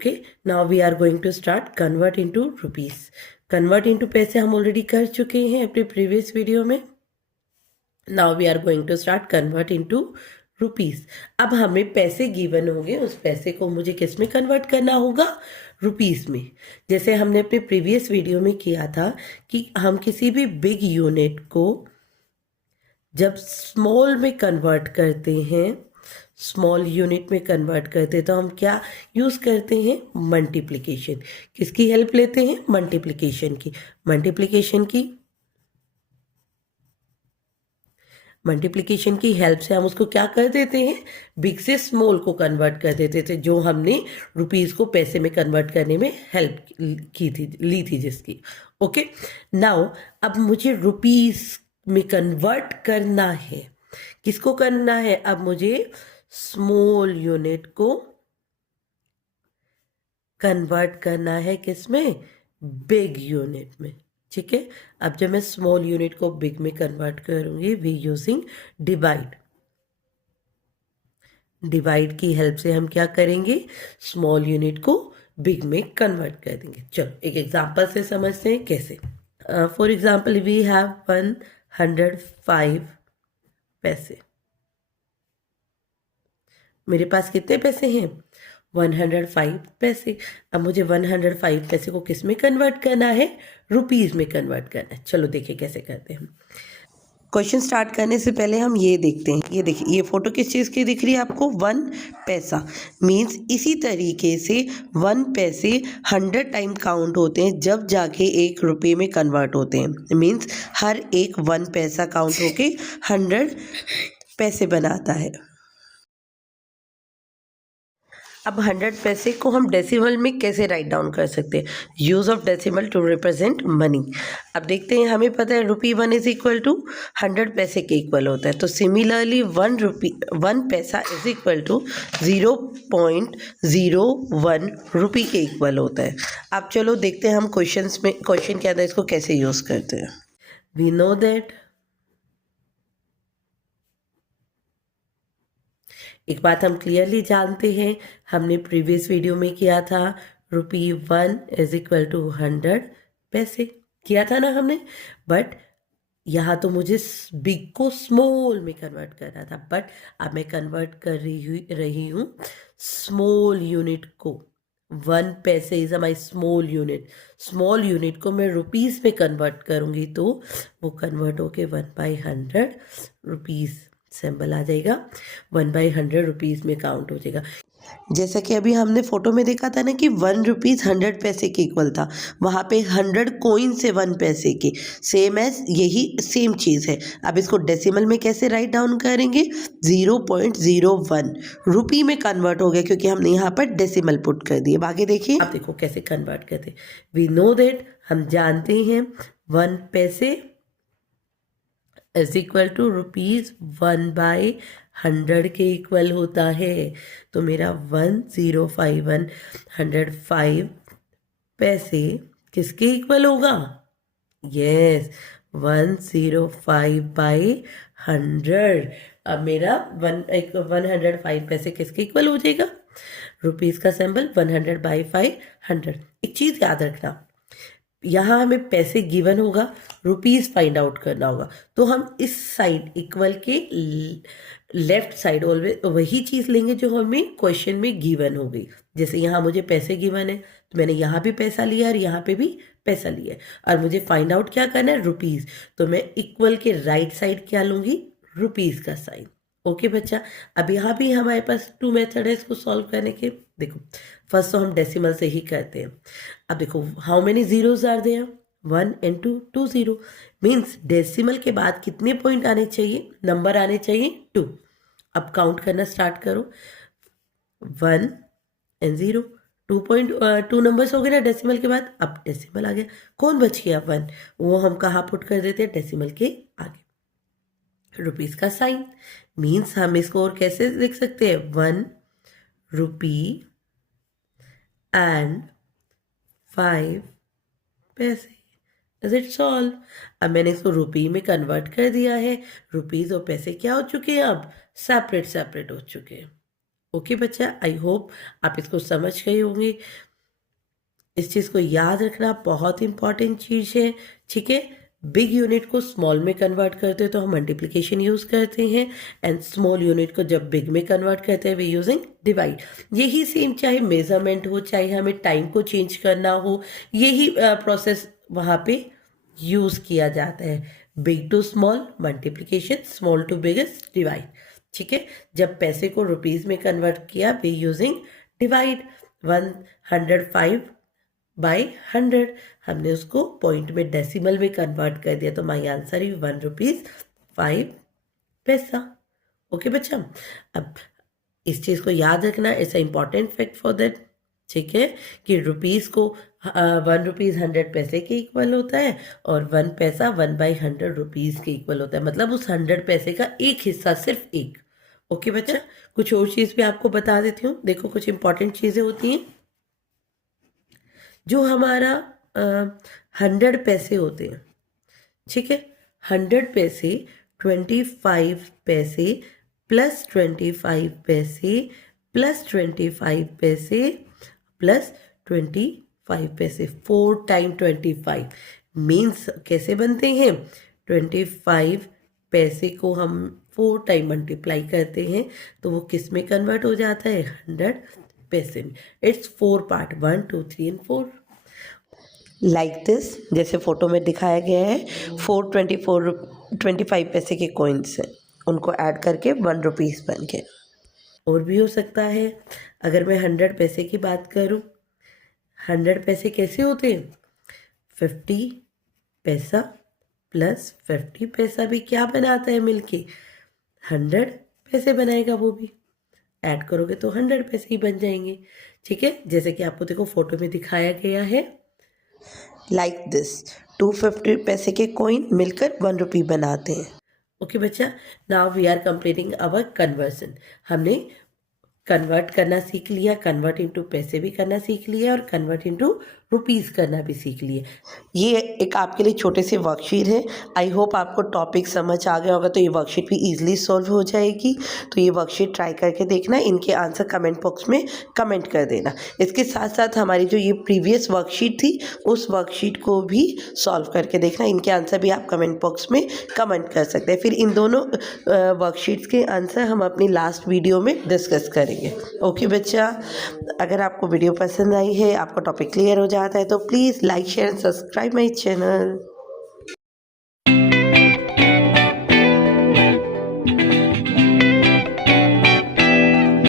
Okay, now we are going to start convert into rupees. Convert into पैसे हम already कर चुके हैं अपने प्रीवियस वीडियो में। Now we are going to start convert into rupees. अब हमें पैसे गिवन होंगे, उस पैसे को मुझे किस में कन्वर्ट करना होगा? रुपीस में। जैसे हमने अपने प्रीवियस वीडियो में किया था कि हम किसी भी बिग यूनिट को जब स्मॉल में कन्वर्ट करते हैं, स्मॉल यूनिट में कन्वर्ट करते हैं, तो हम क्या यूज़ करते हैं? मल्टीप्लिकेशन। किसकी हेल्प लेते हैं? मल्टीप्लिकेशन की। मल्टीप्लिकेशन की हेल्प से हम उसको क्या कर देते हैं? बिग से स्मॉल को कन्वर्ट कर देते थे, जो हमने रुपीस को पैसे में कन्वर्ट करने में हेल्प की थी, ली थी जिसकी। ओके, नाउ अब मुझे रुपीस में कन्वर्ट करना है। किसको करना है? अब मुझे स्मॉल यूनिट को कन्वर्ट करना है, किसमें? बिग यूनिट में। ठीक है, अब जब मैं स्मॉल यूनिट को बिग में कन्वर्ट करूंगी वी यूजिंग डिवाइड। डिवाइड की हेल्प से हम क्या करेंगे? स्मॉल यूनिट को बिग में कन्वर्ट कर देंगे। चलो एक एग्जांपल से समझते हैं कैसे। फॉर एग्जांपल वी हैव 105 पैसे। मेरे पास कितने पैसे हैं? 105 पैसे। अब मुझे 105 पैसे को किस में कन्वर्ट करना है? रुपीस में कन्वर्ट करना है। चलो देखिए कैसे करते हैं। क्वेश्चन स्टार्ट करने से पहले हम ये देखते हैं। ये देखिए, ये फोटो किस चीज़ की दिख रही है आपको? 1 पैसा। मीन्स इसी तरीके से 1 पैसे 100 टाइम काउंट होते हैं, जब जाके 1 रुपये में कन्वर्ट होते हैं। मीन्स हर एक 1 पैसा काउंट होके 100 पैसे बनाता है। अब 100 पैसे को हम डेसिमल में कैसे राइट डाउन कर सकते हैं? Use of decimal to represent money. अब देखते हैं, हमें पता है ₹1 इज इक्वल टू 100 पैसे के इक्वल होता है। तो सिमिलरली 1 पैसा इज इक्वल टू 0.01 रुपी के इक्वल होता है। अब चलो देखते हैं हम क्वेश्चन के अंदर इसको कैसे यूज़ करते हैं। वी नो दैट, एक बात हम क्लियरली जानते हैं, हमने प्रीवियस वीडियो में किया था ₹1 इज इक्वल टू 100 पैसे किया था ना हमने। बट यहाँ तो मुझे बिग को स्मॉल में कन्वर्ट करना था, बट अब मैं कन्वर्ट कर रही हूँ स्मॉल यूनिट को। 1 पैसे is my small unit. Small unit को मैं रुपीस में कन्वर्ट करूँगी तो वो कन्वर्ट होके 1/100 रुपीज़ सिंबल आ जाएगा। 1/100 रुपीज़ में काउंट हो जाएगा। जैसा कि अभी हमने फोटो में देखा था ना कि 1 रुपीज़ 100 पैसे के इक्वल था, वहाँ पे 100 कोइन से 1 पैसे के, सेम एज यही सेम चीज़ है। अब इसको डेसिमल में कैसे राइट डाउन करेंगे? 0.01 रुपी में कन्वर्ट हो गया, क्योंकि हमने यहाँ पर डेसिमल पुट कर दिए। आगे देखिए, आप देखो कैसे कन्वर्ट करते। वी नो दैट, हम जानते हैं 1 पैसे इज इक्वल टू ₹1/100 के इक्वल होता है। तो मेरा 1051 105 पैसे किसके इक्वल होगा? यस, 105/100। अब मेरा 105 पैसे किसके इक्वल हो जाएगा? रुपीज़ का सिंबल 100/500। एक चीज़ याद रखना, यहाँ हमें पैसे गिवन होगा, रुपीज़ फाइंड आउट करना होगा, तो हम इस साइड इक्वल के लेफ्ट साइड ऑलवेज वही चीज़ लेंगे जो हमें क्वेश्चन में गिवन हो गई। जैसे यहाँ मुझे पैसे गिवन है, तो मैंने यहाँ भी पैसा लिया और यहाँ पे भी पैसा लिया है, और मुझे फाइंड आउट क्या करना है? रुपीज़। तो मैं इक्वल के राइट साइड क्या लूँगी? रुपीज़ का साइन। ओके बच्चा, अब यहाँ भी हमारे पास 2 मेथड है इसको सॉल्व करने के। देखो, फर्स्ट तो हम डेसिमल से ही करते हैं। अब देखो, how many zeros are there? 1 and 2 0। Means decimal के बाद कितने पॉइंट आने चाहिए? नंबर आने चाहिए 2। अब काउंट करना स्टार्ट करो। 1 and 0, 2 नंबर्स हो गए ना डेसिमल के बाद। अब डेसिमल आ गया, कौन बच गया? 1। वो हम कहाँ पुट कर देते हैं? डेसिमल के आगे। रुपीज़ का साइन, मीन्स हम इसको और कैसे लिख सकते हैं? 1 रुपी एंड 5 पैसे। Is it solve? अब मैंने इसको रुपी में कन्वर्ट कर दिया है। रुपीज़ और पैसे क्या हो चुके हैं? अब सेपरेट हो चुके हैं। ओके बच्चा, आई होप आप इसको समझ गए होंगे। इस चीज़ को याद रखना बहुत इंपॉर्टेंट चीज़ है, ठीक है। बिग यूनिट को स्मॉल में कन्वर्ट करते हैं तो हम मल्टीप्लिकेशन यूज़ करते हैं, एंड स्मॉल यूनिट को जब बिग में कन्वर्ट करते हैं वे यूजिंग डिवाइड। यही सेम चाहे मेजरमेंट हो, चाहे हमें टाइम को चेंज करना हो, यही प्रोसेस वहाँ पे यूज़ किया जाता है। Big to small multiplication, small to biggest divide, ठीक है। जब पैसे को रुपीज़ में कन्वर्ट किया वे यूजिंग डिवाइड। 105 बाई 100, हमने उसको पॉइंट में डेसिमल में कन्वर्ट कर दिया, तो माई आंसर इज 1 रुपीज़ 5 पैसा। ओके बच्चा, अब इस चीज़ को याद रखना, it's a important fact for that, ठीक है, कि रुपीज़ को 1 रुपीज़ 100 पैसे के इक्वल होता है, और 1 पैसा 1/100 रुपीज़ के इक्वल होता है, मतलब उस 100 पैसे का एक हिस्सा, सिर्फ एक। ओके बच्चा, कुछ और चीज़ भी आपको बता देती हूँ। देखो, कुछ इंपॉर्टेंट चीज़ें होती हैं। जो हमारा 100 पैसे होते हैं, ठीक है, 100 पैसे 25 पैसे प्लस 25 पैसे प्लस 25 पैसे प्लस 25 पैसे, 4 टाइम 25 मीन्स कैसे बनते हैं? 25 पैसे को हम 4 टाइम मल्टीप्लाई करते हैं तो वो किस में कन्वर्ट हो जाता है? 100 पैसे में। It's 4 part, 1 2 3 and 4 like this, जैसे फोटो में दिखाया गया है। 25 पैसे के कॉइन्स हैं, उनको ऐड करके 1 रुपीज़ बन गए। और भी हो सकता है, अगर मैं 100 पैसे की बात करूं, 100 पैसे कैसे होते हैं? 50 पैसा प्लस 50 पैसा भी क्या बनाता है मिलके? 100 पैसे बनाएगा, वो भी ऐड करोगे तो 100 पैसे ही बन जाएंगे, ठीक है। जैसे कि आपको देखो फोटो में दिखाया गया है, लाइक दिस, 250 पैसे के कॉइन मिलकर 1 रुपी बनाते हैं। ओके बच्चा, now we are completing our conversion. हमने कन्वर्ट करना सीख लिया, कन्वर्ट इनटू पैसे भी करना सीख लिया, और कन्वर्ट इनटू रुपीज़ करना भी सीख लिए। ये एक आपके लिए छोटे से वर्कशीट है। आई होप आपको टॉपिक समझ आ गया होगा, तो ये वर्कशीट भी इजीली सॉल्व हो जाएगी। तो ये वर्कशीट ट्राई करके देखना, इनके आंसर कमेंट बॉक्स में कमेंट कर देना। इसके साथ साथ हमारी जो ये प्रीवियस वर्कशीट थी, उस वर्कशीट को भी सॉल्व करके देखना। इनके आंसर भी आप कमेंट बॉक्स में कमेंट कर सकते हैं। फिर इन दोनों वर्कशीट्स के आंसर हम अपनी लास्ट वीडियो में डिस्कस करेंगे। ओके बच्चा, अगर आपको वीडियो पसंद आई है, आपको टॉपिक क्लियर हो जाता है, तो please like share and subscribe my channel.